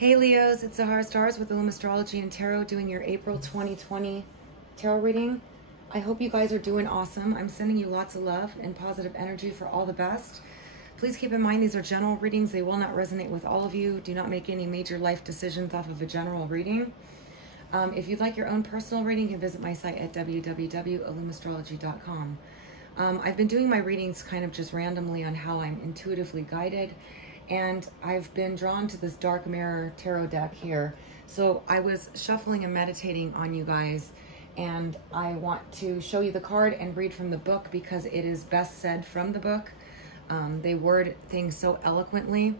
Hey Leos, it's Zahara Stars with Illum Astrology and Tarot doing your April 2020 tarot reading. I hope you guys are doing awesome. I'm sending you lots of love and positive energy for all the best. Please keep in mind these are general readings. They will not resonate with all of you. Do not make any major life decisions off of a general reading. If you'd like your own personal reading, you can visit my site at www.illumastrology.com. I've been doing my readings kind of just randomly on how I'm intuitively guided. And I've been drawn to this Dark Mirror tarot deck here. So I was shuffling and meditating on you guys, and I want to show you the card and read from the book because it is best said from the book. They word things so eloquently.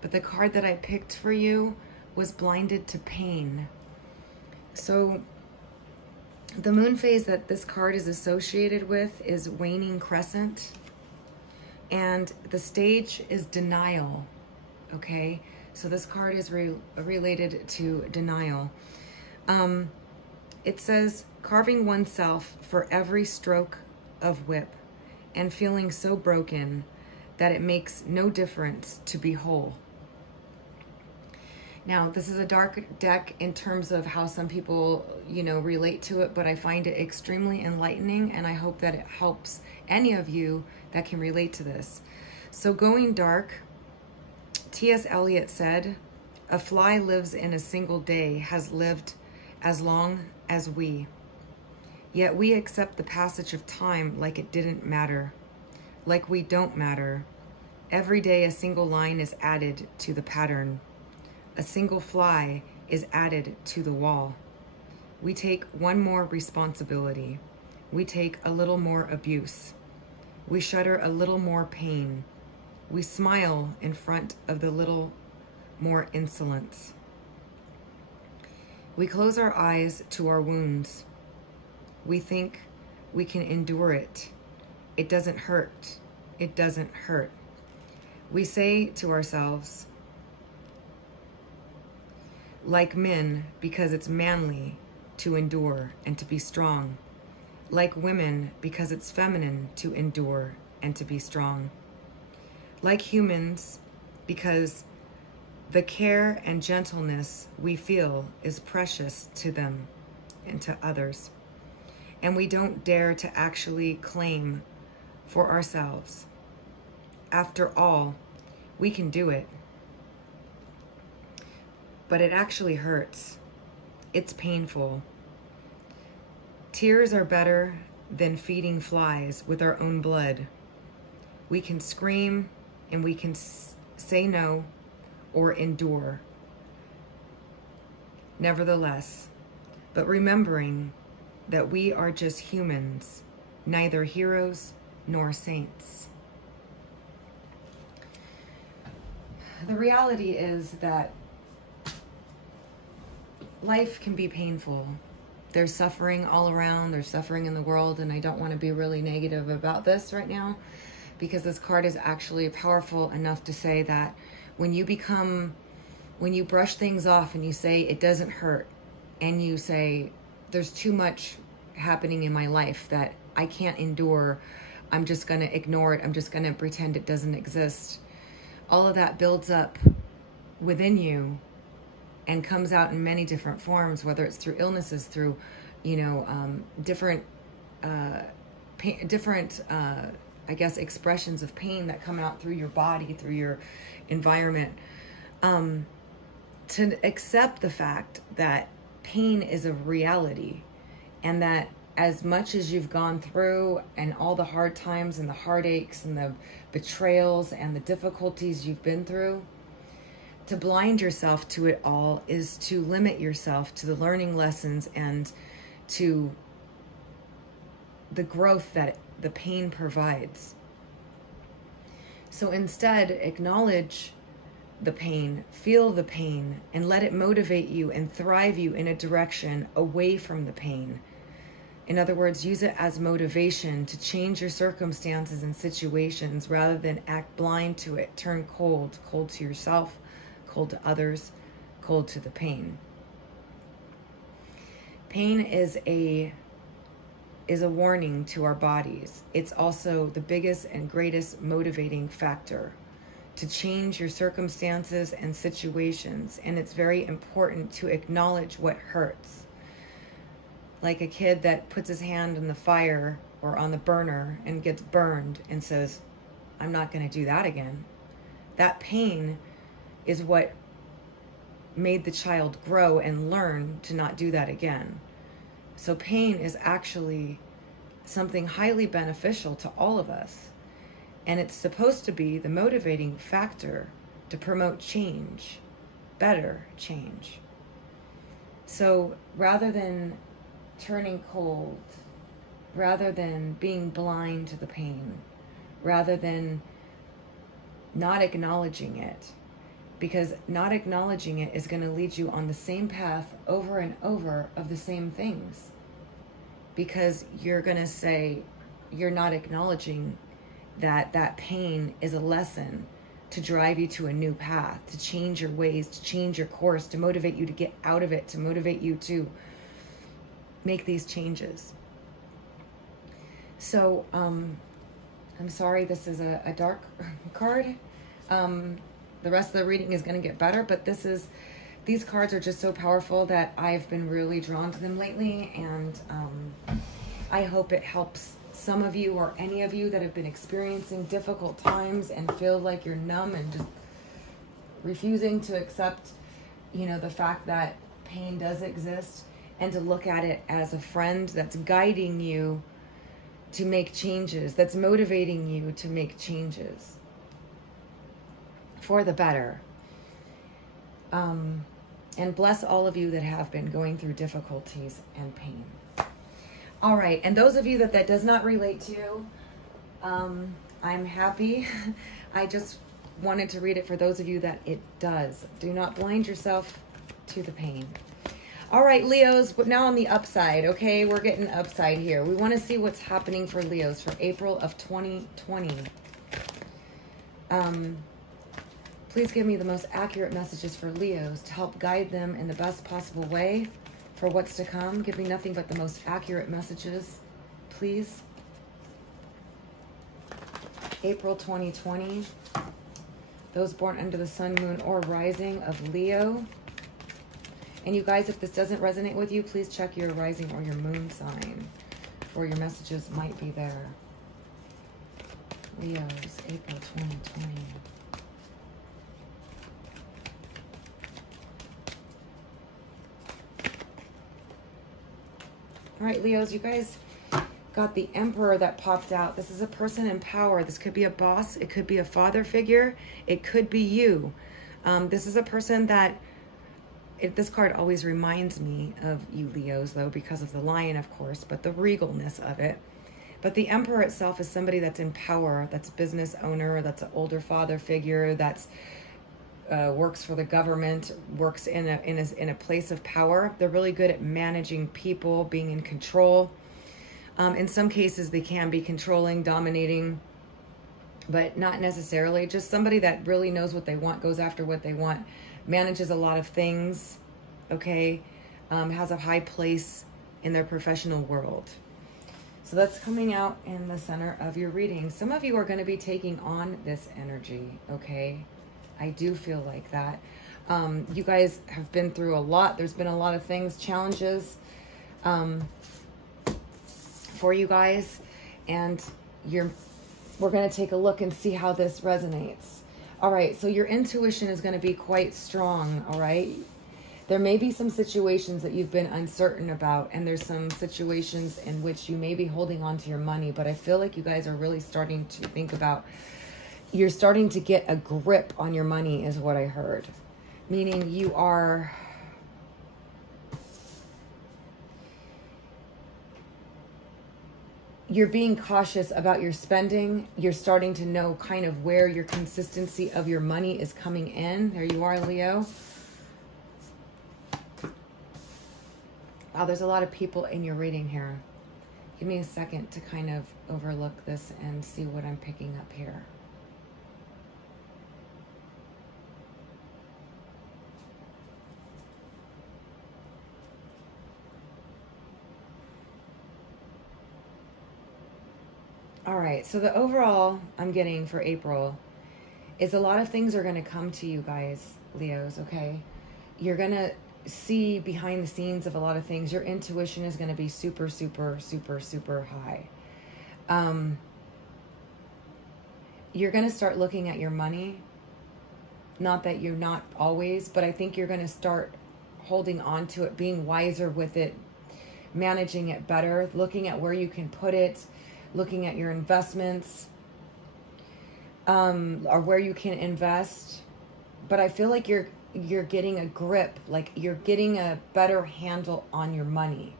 But the card that I picked for you was Blinded to Pain. So the moon phase that this card is associated with is Waning Crescent. And the stage is denial, okay? So this card is related to denial. It says, carving oneself for every stroke of whip and feeling so broken that it makes no difference to be whole. Now, this is a dark deck in terms of how some people, relate to it, but I find it extremely enlightening, and I hope that it helps any of you that can relate to this. So going dark, T.S. Eliot said, "A fly lives in a single day, has lived as long as we. Yet we accept the passage of time like it didn't matter, like we don't matter. Every day a single line is added to the pattern. A single fly is added to the wall. We take one more responsibility. We take a little more abuse. We shudder a little more pain. We smile in front of the little more insolence. We close our eyes to our wounds. We think we can endure it. It doesn't hurt. It doesn't hurt. We say to ourselves, like men, because it's manly to endure and to be strong. Like women, because it's feminine to endure and to be strong. Like humans, because the care and gentleness we feel is precious to them and to others. And we don't dare to actually claim for ourselves. After all, we can do it. But it actually hurts. It's painful. Tears are better than feeding flies with our own blood. We can scream and we can say no or endure. Nevertheless, but remembering that we are just humans, neither heroes nor saints. The reality is that life can be painful. There's suffering all around. There's suffering in the world, and I don't want to be really negative about this right now because this card is actually powerful enough to say that when you brush things off and you say it doesn't hurt, and you say there's too much happening in my life that I can't endure, I'm just going to ignore it, I'm just going to pretend it doesn't exist. All of that builds up within you and comes out in many different forms, whether it's through illnesses, through, different expressions of pain that come out through your body, through your environment. To accept the fact that pain is a reality, and that as much as you've gone through and all the hard times and the heartaches and the betrayals and the difficulties you've been through, to blind yourself to it all is to limit yourself to the learning lessons and to the growth that the pain provides. So instead, acknowledge the pain, feel the pain, and let it motivate you and thrive you in a direction away from the pain. In other words, use it as motivation to change your circumstances and situations rather than act blind to it. Turn cold to yourself, cold to others, cold to the pain. Pain is a warning to our bodies. It's also the biggest and greatest motivating factor to change your circumstances and situations. And it's very important to acknowledge what hurts. Like a kid that puts his hand in the fire or on the burner and gets burned and says, I'm not going to do that again. That pain is what made the child grow and learn to not do that again. So pain is actually something highly beneficial to all of us. And it's supposed to be the motivating factor to promote change, better change. So rather than turning cold, rather than being blind to the pain, rather than not acknowledging it, because not acknowledging it is going to lead you on the same path over and over of the same things. Because you're going to say you're not acknowledging that that pain is a lesson to drive you to a new path, to change your ways, to change your course, to motivate you to get out of it, to motivate you to make these changes. So, I'm sorry, this is a dark card. The rest of the reading is going to get better, but these cards are just so powerful that I've been really drawn to them lately, and I hope it helps some of you or any of you that have been experiencing difficult times and feel like you're numb and just refusing to accept, the fact that pain does exist, and to look at it as a friend that's guiding you to make changes, that's motivating you to make changes for the better. And bless all of you that have been going through difficulties and pain. All right, and those of you that does not relate to, I'm happy. I just wanted to read it for those of you that it does. Do not blind yourself to the pain. All right, Leos, but now on the upside, okay? We're getting upside here. We want to see what's happening for Leos for April of 2020. Please give me the most accurate messages for Leos to help guide them in the best possible way for what's to come. Give me nothing but the most accurate messages, please. April 2020. Those born under the sun, moon, or rising of Leo. And you guys, if this doesn't resonate with you, please check your rising or your moon sign, or your messages might be there. Leos, April 2020. All right, Leos, you guys got the Emperor that popped out. This is a person in power. This could be a boss. It could be a father figure. It could be you. This is a person that, this card always reminds me of you, Leos, though, because of the lion, of course, but the regalness of it. But the Emperor itself is somebody that's in power, that's a business owner, that's an older father figure, that's works for the government, works in a place of power. They're really good at managing people, being in control. In some cases, they can be controlling, dominating, but not necessarily. Just somebody that really knows what they want, goes after what they want, manages a lot of things, okay, has a high place in their professional world. So that's coming out in the center of your reading. Some of you are going to be taking on this energy, okay? I do feel like that. You guys have been through a lot. There's been a lot of things, challenges for you guys, and we're going to take a look and see how this resonates. All right, so your intuition is going to be quite strong, all right? There may be some situations that you've been uncertain about, and there's some situations in which you may be holding on to your money, but I feel like you guys are really starting to think about, you're starting to get a grip on your money is what I heard. Meaning you're being cautious about your spending. You're starting to know kind of where your consistency of your money is coming in. There you are, Leo. Wow, there's a lot of people in your reading here. Give me a second to kind of overlook this and see what I'm picking up here. All right, so the overall I'm getting for April is a lot of things are going to come to you guys, Leos, okay? You're going to see behind the scenes of a lot of things. Your intuition is going to be super, super, super, super high. You're going to start looking at your money. Not that you're not always, but I think you're going to start holding on to it, being wiser with it, managing it better, looking at where you can put it, looking at your investments, or where you can invest. But I feel like you're getting a grip, like you're getting a better handle on your money.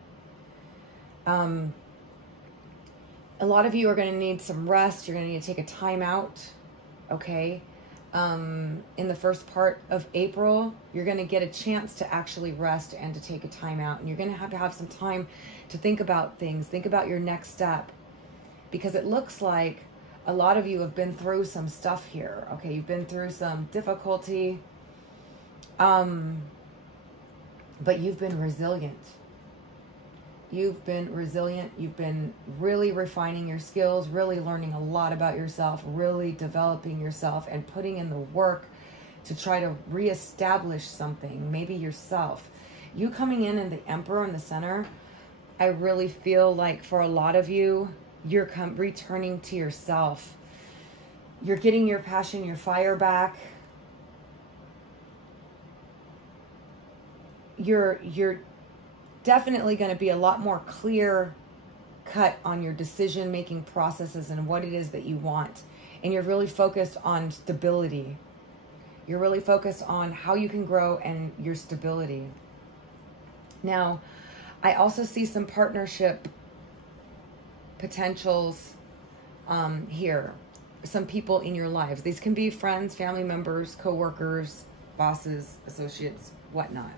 A lot of you are going to need some rest. You're going to need to take a time out, okay? In the first part of April, you're going to get a chance to actually rest and to take a time out. And you're going to have some time to think about things, think about your next step. Because it looks like a lot of you have been through some stuff here, okay? You've been through some difficulty, but you've been resilient. You've been resilient. You've been really refining your skills, really learning a lot about yourself, really developing yourself and putting in the work to try to reestablish something, maybe yourself. You coming in the Emperor in the center, I really feel like for a lot of you, you're returning to yourself. You're getting your passion, your fire back. You're definitely going to be a lot more clear cut on your decision-making processes and what it is that you want. And you're really focused on stability. You're really focused on how you can grow and your stability. Now, I also see some partnership potentials here. Some people in your lives. These can be friends, family members, co-workers, bosses, associates, whatnot.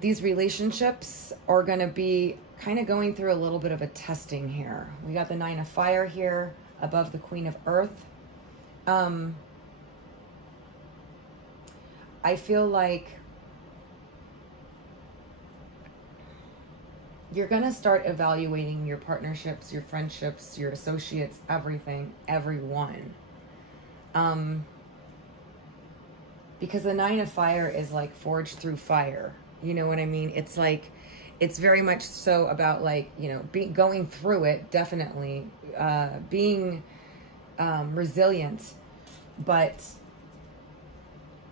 These relationships are going to be kind of going through a little bit of a testing here. We got the Nine of Fire here above the Queen of Earth. I feel like you're going to start evaluating your partnerships, your friendships, your associates, everything, everyone. Because the Nine of Fire is like forged through fire. You know what I mean? It's like, it's very much so about like, you know, going through it, definitely, being resilient, but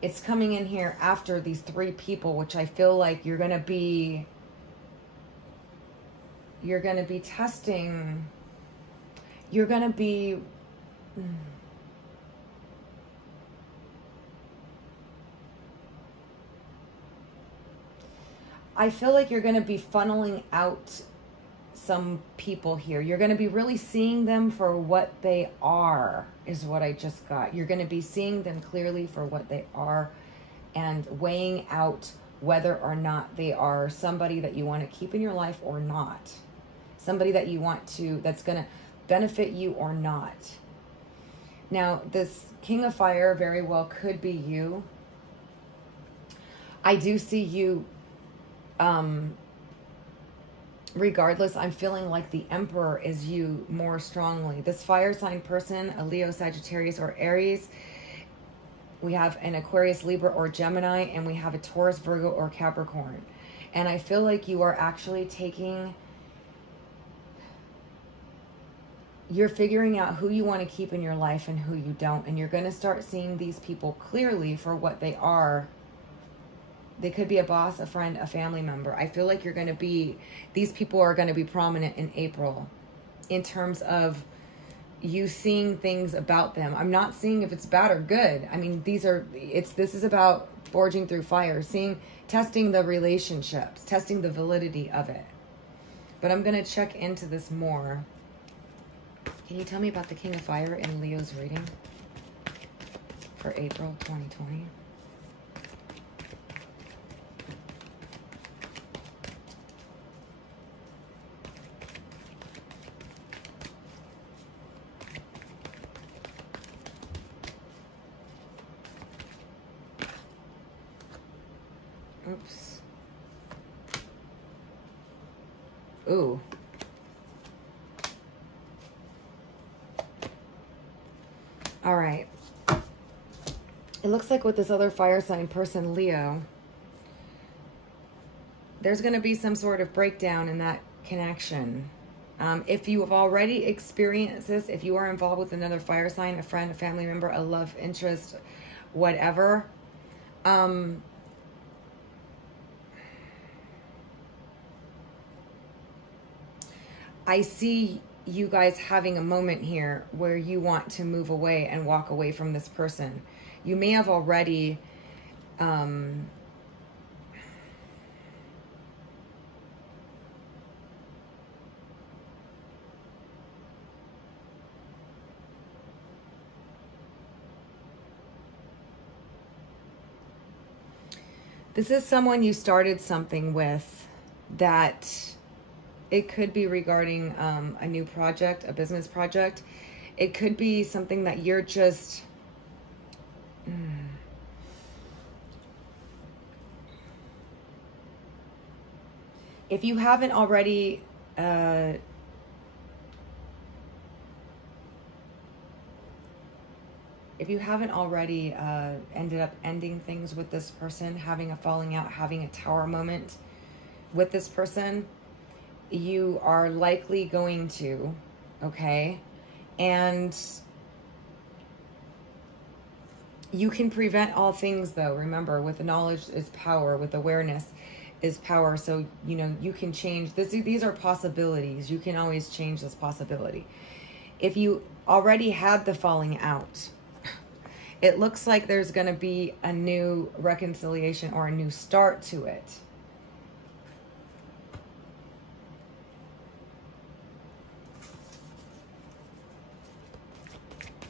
it's coming in here after these three people, which I feel like you're going to be testing, you're going to be, I feel like you're going to be funneling out some people here. You're going to be really seeing them for what they are, is what I just got. You're going to be seeing them clearly for what they are and weighing out whether or not they are somebody that you want to keep in your life or not. Somebody that you want to, that's going to benefit you or not. Now, this King of Fire very well could be you. I do see you, regardless, I'm feeling like the Emperor is you more strongly. This fire sign person, a Leo, Sagittarius, or Aries, we have an Aquarius, Libra, or Gemini, and we have a Taurus, Virgo, or Capricorn. And I feel like you are actually you're figuring out who you want to keep in your life and who you don't. And you're going to start seeing these people clearly for what they are. They could be a boss, a friend, a family member. I feel like these people are going to be prominent in April in terms of you seeing things about them. I'm not seeing if it's bad or good. I mean, this is about forging through fire, testing the relationships, testing the validity of it. But I'm going to check into this more. Can you tell me about the King of Fire in Leo's reading for April 2020? Oops. Ooh. All right. It looks like with this other fire sign person, Leo, there's going to be some sort of breakdown in that connection. If you have already experienced this, if you are involved with another fire sign, a friend, a family member, a love interest, whatever, I see you guys having a moment here where you want to move away and walk away from this person. You may have already this is someone you started something with that it could be regarding a new project, a business project. It could be something that you're just... If you haven't already... if you haven't already ended up ending things with this person, having a falling out, having a tower moment with this person, you are likely going to, okay? And you can prevent all things, though. Remember, with the knowledge is power, with awareness is power. So, you know, you can change this. These are possibilities. You can always change this possibility. If you already had the falling out, it looks like there's going to be a new reconciliation or a new start to it.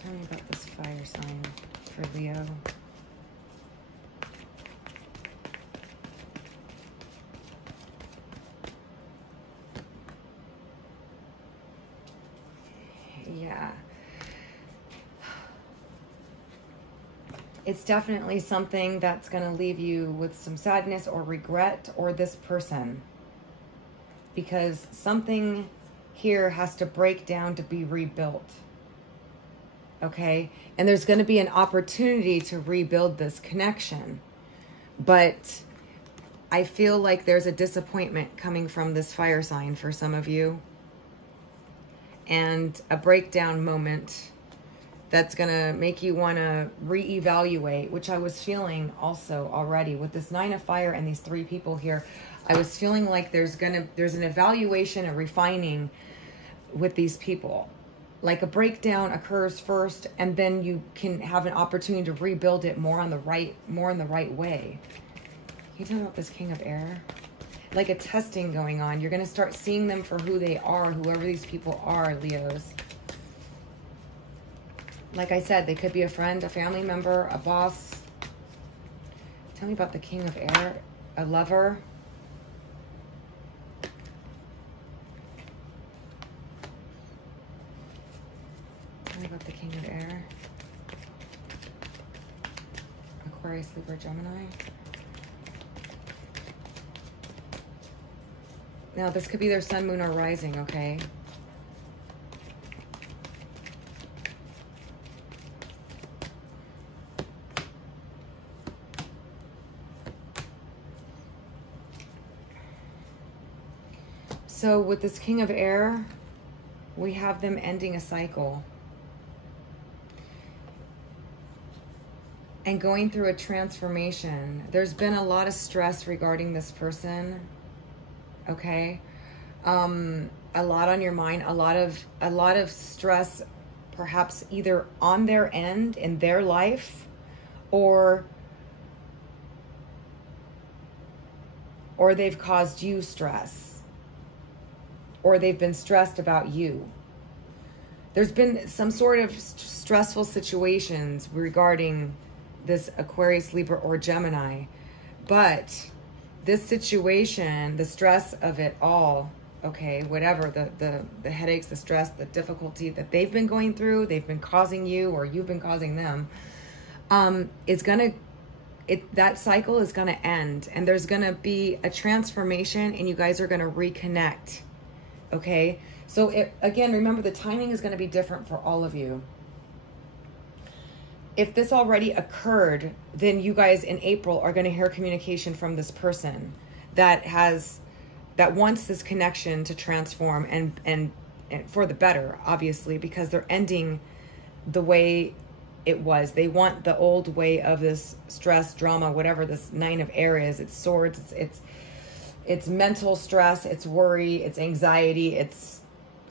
Tell me about this fire sign for Leo. Yeah. It's definitely something that's going to leave you with some sadness or regret, or this person. Because something here has to break down to be rebuilt. Okay? And there's going to be an opportunity to rebuild this connection. But I feel like there's a disappointment coming from this fire sign for some of you. And a breakdown moment that's going to make you want to reevaluate, which I was feeling also already with this 9 of fire and these 3 people here. I was feeling like there's an evaluation, a refining with these people. Like a breakdown occurs first, and then you can have an opportunity to rebuild it more in the right way. Can you tell me about this King of Air? Like a testing going on. You're going to start seeing them for who they are, whoever these people are, Leos. Like I said, they could be a friend, a family member, a boss. Tell me about the King of Air, a lover. Tell me about the King of Air. Aquarius, Libra, Gemini. Now, this could be their sun, moon, or rising, okay? So with this King of Air, we have them ending a cycle and going through a transformation. There's been a lot of stress regarding this person, okay? A lot on your mind, a lot of stress, perhaps either on their end in their life, or they've caused you stress. Or they've been stressed about you. There's been some sort of stressful situations regarding this Aquarius, Libra, or Gemini. But this situation, the stress of it all, okay, whatever, the headaches, the stress, the difficulty that they've been going through, they've been causing you, or you've been causing them, that cycle is gonna end. And there's gonna be a transformation, and you guys are gonna reconnect. Okay, so again, remember the timing is going to be different for all of you. if this already occurred, then you guys in April are going to hear communication from this person that wants this connection to transform and for the better, obviously, because they're ending the way it was. They want the old way of this stress, drama, whatever this 9 of air is. It's swords, it's mental stress, it's worry, it's anxiety, it's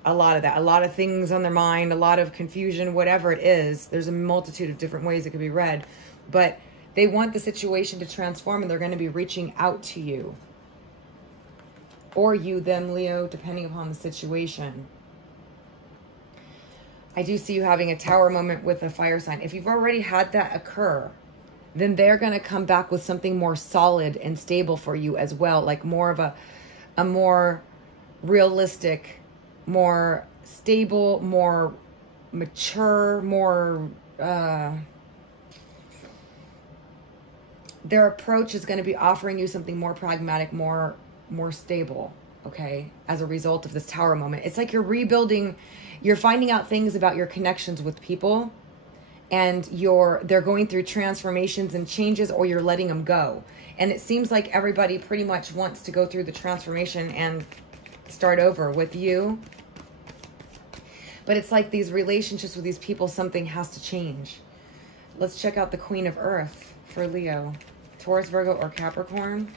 a lot of that, a lot of things on their mind, a lot of confusion, whatever it is. There's a multitude of different ways it could be read, but they want the situation to transform, and they're going to be reaching out to you, or you them, Leo, depending upon the situation. I do see you having a tower moment with a fire sign. If you've already had that occur, then they're going to come back with something more solid and stable for you as well, like more of a more realistic, more stable, more mature, more their approach is going to be offering you something more pragmatic, more stable, okay, as a result of this tower moment. It's like you're rebuilding, you're finding out things about your connections with people, and they're going through transformations and changes, or you're letting them go. And it seems like everybody pretty much wants to go through the transformation and start over with you. But it's like these relationships with these people, something has to change. Let's check out the Queen of Earth for Leo. Taurus, Virgo, or Capricorn.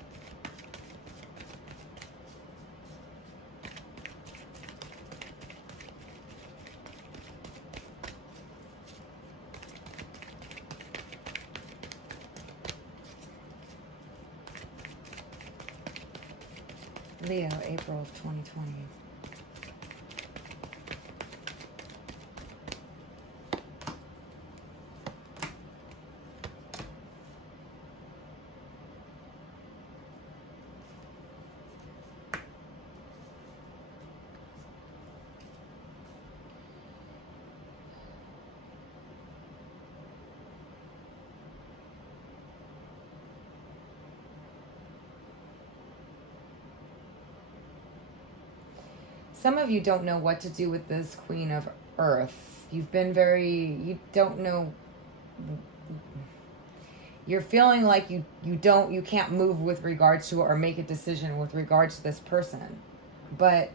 Leo, April of 2020. Some of you don't know what to do with this Queen of Earth. You've been you don't know, you're feeling like you can't move with regards to it or make a decision with regards to this person. But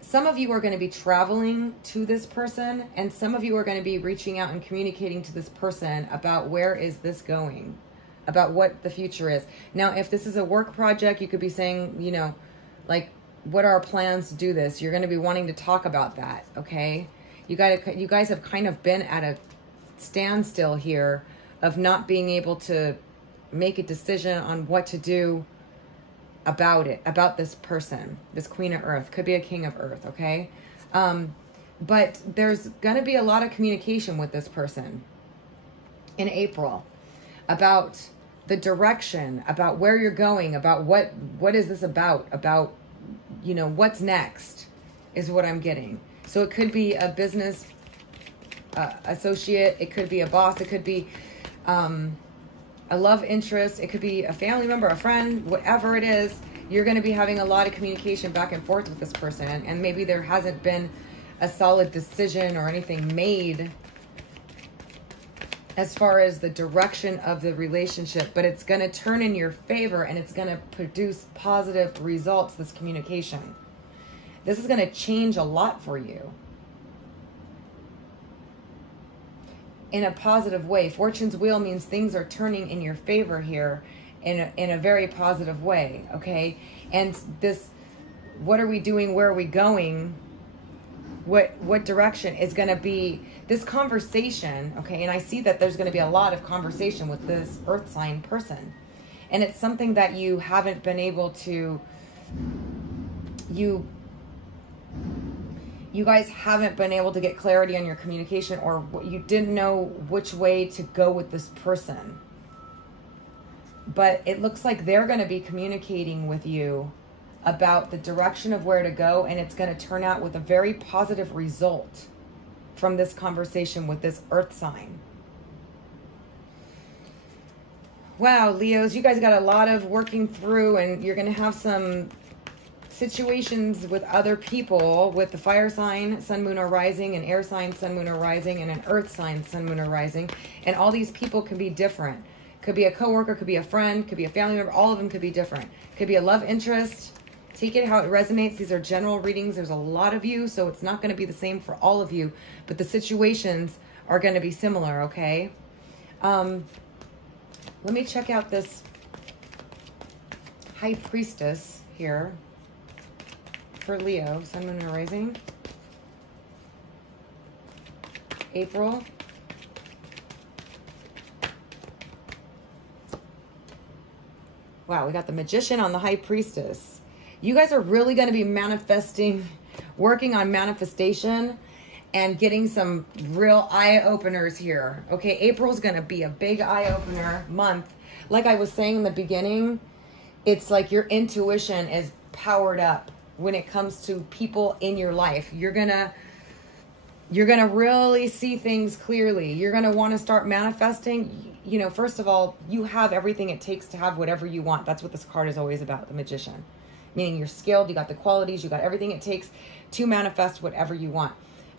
some of you are going to be traveling to this person, and some of you are going to be reaching out and communicating to this person about where is this going, about what the future is. Now, if this is a work project, you could be saying, you know, like, what are our plans to do this? You're going to be wanting to talk about that, okay? You guys have kind of been at a standstill here of not being able to make a decision on what to do about this person, this Queen of Earth. Could be a King of Earth, okay? But there's going to be a lot of communication with this person in April about the direction, about where you're going, about what is this about, you know, what's next is what I'm getting. So it could be a business associate, it could be a boss, it could be a love interest, it could be a family member, a friend, whatever it is. You're going to be having a lot of communication back and forth with this person, and maybe there hasn't been a solid decision or anything made as far as the direction of the relationship, but it's going to turn in your favor, and it's going to produce positive results, this communication. This is going to change a lot for you in a positive way. Fortune's wheel means things are turning in your favor here in a very positive way, okay? And this, what are we doing, where are we going, what direction is going to be this conversation, okay? And I see that there's going to be a lot of conversation with this earth sign person, and it's something that you haven't been able to, you guys haven't been able to get clarity on your communication, or you didn't know which way to go with this person. But it looks like they're going to be communicating with you about the direction of where to go, and it's going to turn out with a very positive result from this conversation with this earth sign. Wow, Leos, you guys got a lot of working through, and you're going to have some situations with other people, with the fire sign, sun, moon, or rising, an air sign, sun, moon, or rising, and an earth sign, sun, moon, or rising. And all these people can be different. Could be a coworker, could be a friend, could be a family member. All of them could be different. Could be a love interest. Take it how it resonates. These are general readings. There's a lot of you, so it's not going to be the same for all of you, but the situations are going to be similar, okay? Let me check out this High Priestess here for Leo, sun, moon, and rising. April. Wow, we got the Magician on the High Priestess. You guys are really going to be manifesting, working on manifestation and getting some real eye-openers here. Okay, April's going to be a big eye-opener month. Like I was saying in the beginning, it's like your intuition is powered up when it comes to people in your life. You're going to really see things clearly. You're going to want to start manifesting. You know, first of all, you have everything it takes to have whatever you want. That's what this card is always about, the Magician. Meaning you're skilled, you got the qualities, you got everything it takes to manifest whatever you want.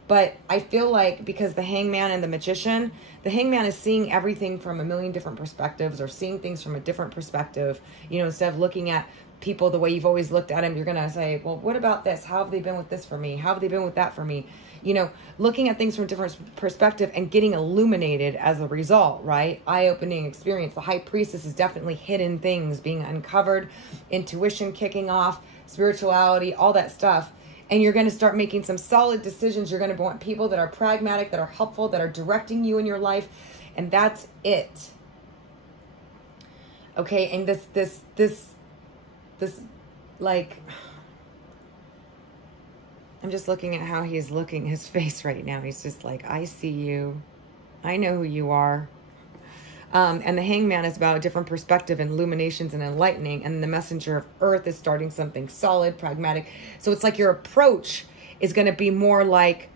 But I feel like because the Hangman and the Magician is seeing everything from a million different perspectives, or seeing things from a different perspective. You know, instead of looking at people the way you've always looked at them, you're going to say, well, what about this? How have they been with this for me? How have they been with that for me? You know, looking at things from a different perspective and getting illuminated as a result, right? Eye-opening experience. The High Priestess is definitely hidden things being uncovered, intuition kicking off, spirituality, all that stuff. And you're going to start making some solid decisions. You're going to want people that are pragmatic, that are helpful, that are directing you in your life. And that's it. Okay, and this like... I'm just looking at how he's looking, his face right now. He's just like, I see you. I know who you are. And the Hangman is about a different perspective and illuminations and enlightening. And the Messenger of Earth is starting something solid, pragmatic. So it's like your approach is going to be more like,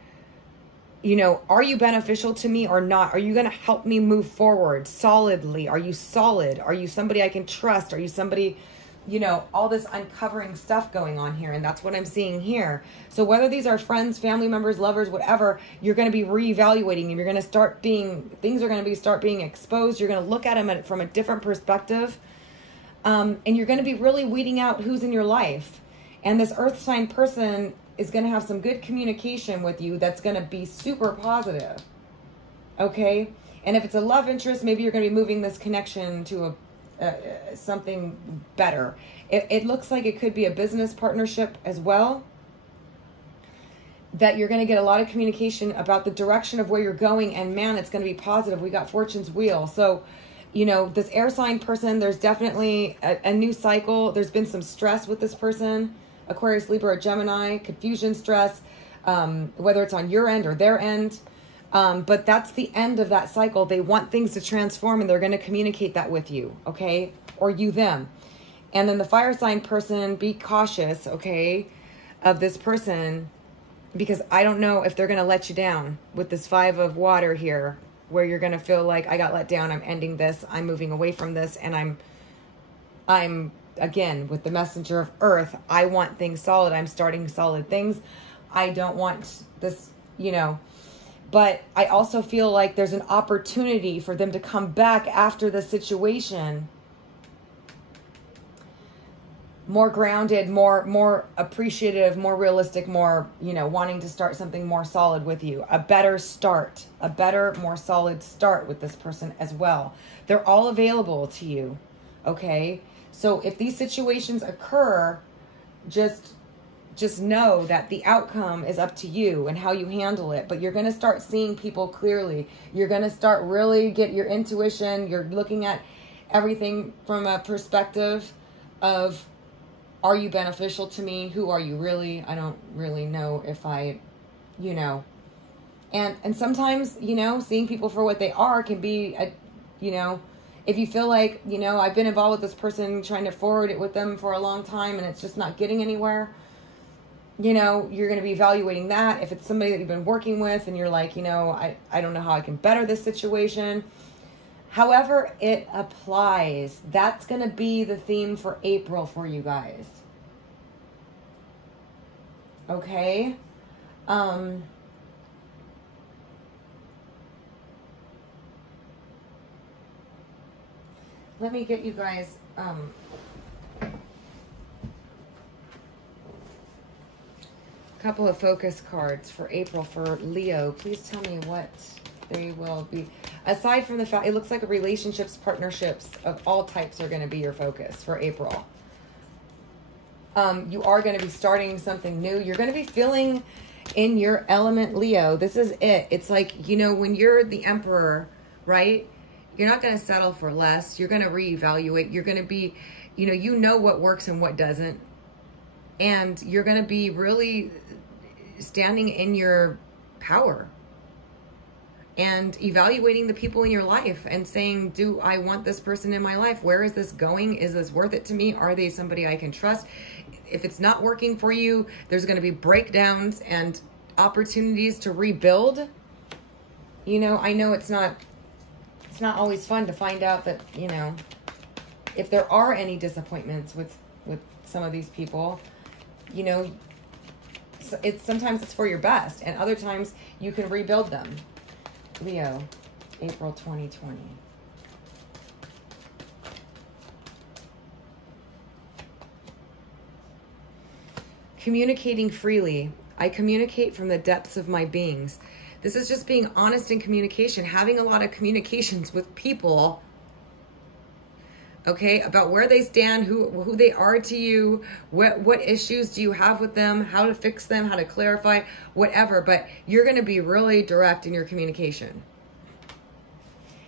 you know, are you beneficial to me or not? Are you going to help me move forward solidly? Are you solid? Are you somebody I can trust? Are you somebody... You know, all this uncovering stuff going on here. And that's what I'm seeing here. So whether these are friends, family members, lovers, whatever, you're going to be reevaluating them. You're going to start being, things are going to start being exposed. You're going to look at them from a different perspective. And you're going to be really weeding out who's in your life. And this earth sign person is going to have some good communication with you that's going to be super positive. Okay? And if it's a love interest, maybe you're going to be moving this connection to something better. It looks like it could be a business partnership as well, that you're going to get a lot of communication about the direction of where you're going, and man, it's going to be positive. We got Fortune's wheel. So, you know, this air sign person, there's definitely a new cycle. There's been some stress with this person, Aquarius, Libra, or Gemini, confusion, stress, whether it's on your end or their end. But that's the end of that cycle. They want things to transform, and they're going to communicate that with you, okay? Or you them. And then the fire sign person, be cautious, okay, of this person, because I don't know if they're going to let you down with this 5 of water here, where you're going to feel like, I got let down, I'm ending this, I'm moving away from this, and I'm again, with the Messenger of Earth, I want things solid. I'm starting solid things. I don't want this, you know... But I also feel like there's an opportunity for them to come back after the situation more grounded, more appreciative, more realistic, more, you know, wanting to start something more solid with you. A better start, a better, more solid start with this person as well. They're all available to you, okay? So if these situations occur, just know that the outcome is up to you and how you handle it. But you're going to start seeing people clearly. You're going to start really get your intuition. You're looking at everything from a perspective of, are you beneficial to me? Who are you really? I don't really know if I, you know. And sometimes, you know, seeing people for what they are can be, you know, if you feel like, you know, I've been involved with this person trying to forward it with them for a long time and it's just not getting anywhere. You know, you're going to be evaluating that. If it's somebody that you've been working with and you're like, you know, I don't know how I can better this situation. However it applies, that's going to be the theme for April for you guys. Okay? Let me get you guys a couple of focus cards for April for Leo. Please tell me what they will be. Aside from the fact, it looks like relationships, partnerships of all types are going to be your focus for April. You are going to be starting something new. You're going to be feeling in your element, Leo. This is it. It's like, you know, when you're the emperor, right? You're not going to settle for less. You're going to reevaluate. You're going to be, you know what works and what doesn't. And you're going to be really standing in your power and evaluating the people in your life and saying, do I want this person in my life? Where is this going? Is this worth it to me? Are they somebody I can trust? If it's not working for you, there's going to be breakdowns and opportunities to rebuild. I know it's not always fun to find out that, if there are any disappointments with some of these people, sometimes it's for your best, and other times you can rebuild them. Leo, April 2020. Communicating freely. I communicate from the depths of my beings. This is just being honest in communication, having a lot of communications with people, okay, about where they stand, who they are to you, what issues do you have with them, how to fix them, how to clarify, whatever. But you're going to be really direct in your communication.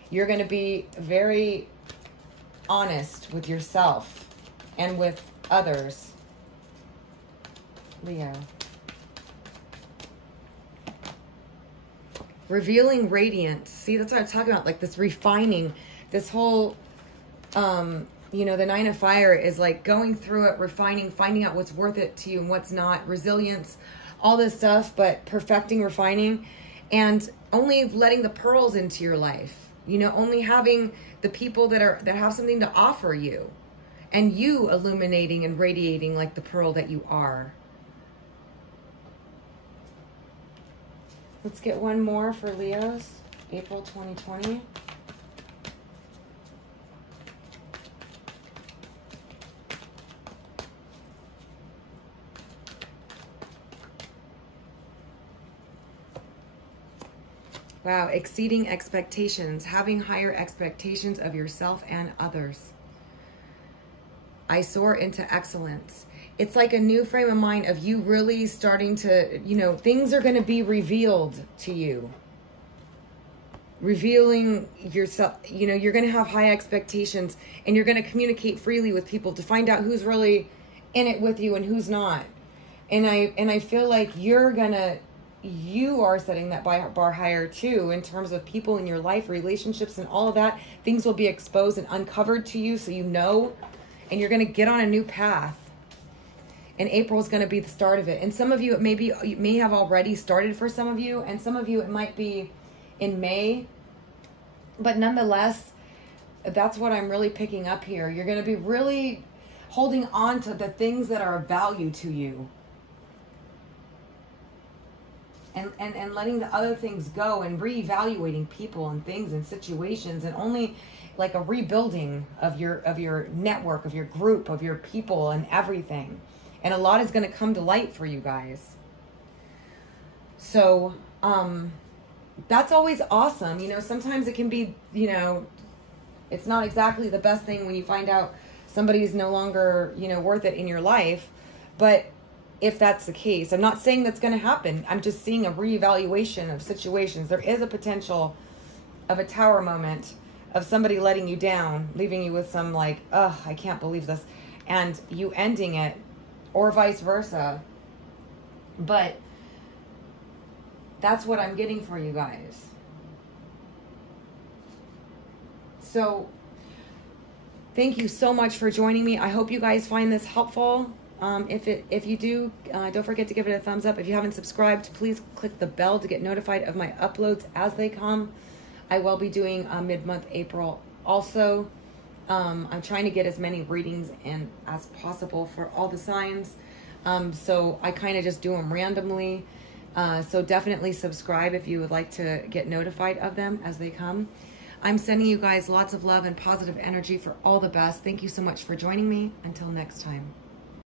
You're going to be very honest with yourself and with others. Leo. Revealing radiance. See, that's what I'm talking about. Like this refining, this whole, the Nine of Fire is like going through it, refining, finding out what's worth it to you and what's not, resilience, all this stuff, but perfecting, refining, and only letting the pearls into your life. Only having the people that have something to offer you, and you illuminating and radiating like the pearl that you are. Let's get one more for Leos, April 2020. Wow, exceeding expectations, having higher expectations of yourself and others. I soar into excellence. It's like a new frame of mind of you really starting to, things are going to be revealed to you. Revealing yourself, you're going to have high expectations, and you're going to communicate freely with people to find out who's really in it with you and who's not. And I feel like you are setting that bar higher too, in terms of people in your life, relationships, and all of that. Things will be exposed and uncovered to you, so and you're going to get on a new path. And April is going to be the start of it. And some of you, it may have already started for some of you, and some of you it might be in May. But nonetheless, that's what I'm really picking up here. You're going to be really holding on to the things that are of value to you. And letting the other things go, and reevaluating people and things and situations, and only like a rebuilding of your network, of your group, of your people and everything. And a lot is going to come to light for you guys. So, that's always awesome. Sometimes it can be, it's not exactly the best thing when you find out somebody's no longer, worth it in your life. But if that's the case, I'm not saying that's going to happen. I'm just seeing a reevaluation of situations. There is a potential of a tower moment of somebody letting you down, leaving you with some like, ugh, I can't believe this, and you ending it, or vice versa. But that's what I'm getting for you guys. So thank you so much for joining me. I hope you guys find this helpful. If you do, don't forget to give it a thumbs up. If you haven't subscribed, please click the bell to get notified of my uploads as they come. I will be doing mid-month April also. I'm trying to get as many readings in as possible for all the signs. So I kind of just do them randomly. So definitely subscribe if you would like to get notified of them as they come. I'm sending you guys lots of love and positive energy for all the best. Thank you so much for joining me. Until next time.